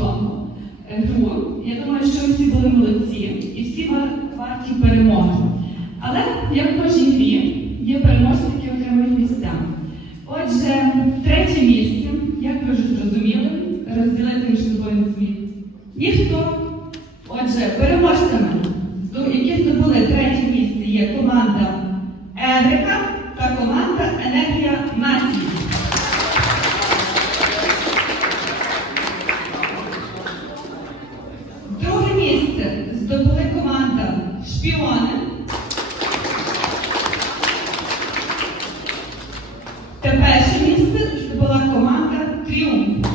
цікаву змістовну е. Я думаю, що всі були молодці і всі ва- варті перемоги. Але як в кожній грі є переможці, які отримують місця. Отже, третє місце, як ви вже зрозуміли, розділити між собою не. Ніхто. Отже, переможцями, здо- які здобули третє місце, є команда Енрика та команда Енергія нації. Команда Шпіони. Та перше місце здобула команда Тріумф.